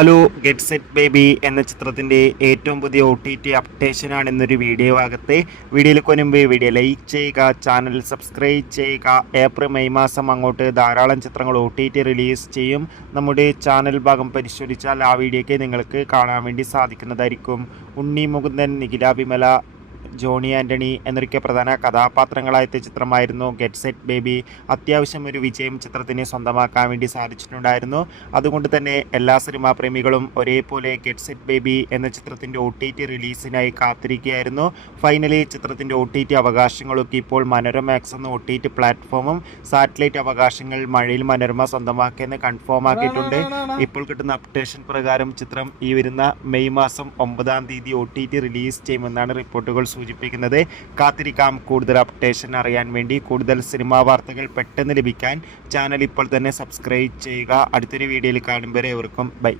Hello, get set baby എന്ന ചിത്രത്തിൻ്റെ ഏറ്റവും പുതിയ OTT അപ്ഡേഷനാണ് എന്നൊരു വീഡിയോ ഭാഗത്ത്. വീഡിയോയിലേക്ക് മുൻപ് വീഡിയോ ലൈക്ക് ചെയ്യുക, ചാനൽ സബ്സ്ക്രൈബ് ചെയ്യുക. ഏപ്രിൽ മെയ് മാസം അങ്ങോട്ട് ധാരാളം ചിത്രങ്ങൾ OTT റിലീസ് ചെയ്യും. നമ്മുടെ ചാനൽ ഭാഗം പരിശോധിച്ചാൽ ആ വീഡിയോയ്ക്ക് നിങ്ങൾക്ക് കാണാൻ വേണ്ടി സാധിക്കുന്നതായിരിക്കും. ഉണ്ണി മുകുന്ദൻ, നിഖില വിമല, ജോണി ആൻ്റണി എന്നൊക്കെ പ്രധാന കഥാപാത്രങ്ങളായെത്തിയ ചിത്രമായിരുന്നു ഗെറ്റ് സെറ്റ് ബേബി. അത്യാവശ്യം ഒരു വിജയം ചിത്രത്തിന് സ്വന്തമാക്കാൻ വേണ്ടി സാധിച്ചിട്ടുണ്ടായിരുന്നു. അതുകൊണ്ട് തന്നെ എല്ലാ സിനിമാ പ്രേമികളും ഒരേപോലെ ഗെറ്റ് സെറ്റ് ബേബി എന്ന ചിത്രത്തിൻ്റെ OTT റിലീസിനായി കാത്തിരിക്കുകയായിരുന്നു. ഫൈനലി ചിത്രത്തിൻ്റെ OTT അവകാശങ്ങളൊക്കെ ഇപ്പോൾ മനോരമാക്സ് എന്ന OTT പ്ലാറ്റ്ഫോമും സാറ്റലൈറ്റ് അവകാശങ്ങൾ മഴയിൽ മനോരമ സ്വന്തമാക്കിയെന്ന് കൺഫേം ആക്കിയിട്ടുണ്ട്. ഇപ്പോൾ കിട്ടുന്ന അപ്ഡേഷൻ പ്രകാരം ചിത്രം ഈ വരുന്ന മെയ് മാസം 9-ാം തീയതി OTT റിലീസ് ചെയ്യുമെന്നാണ് റിപ്പോർട്ടുകൾ സൂചിപ്പിക്കുന്നത്. കാത്തിരിക്കാം കൂടുതൽ അപ്ഡേഷൻ അറിയാൻ വേണ്ടി. കൂടുതൽ സിനിമാ വാർത്തകൾ പെട്ടെന്ന് ലഭിക്കാൻ ചാനൽ ഇപ്പോൾ തന്നെ സബ്സ്ക്രൈബ് ചെയ്യുക. അടുത്തൊരു വീഡിയോയിൽ കാണും വരെ ഏവർക്കും ബൈ.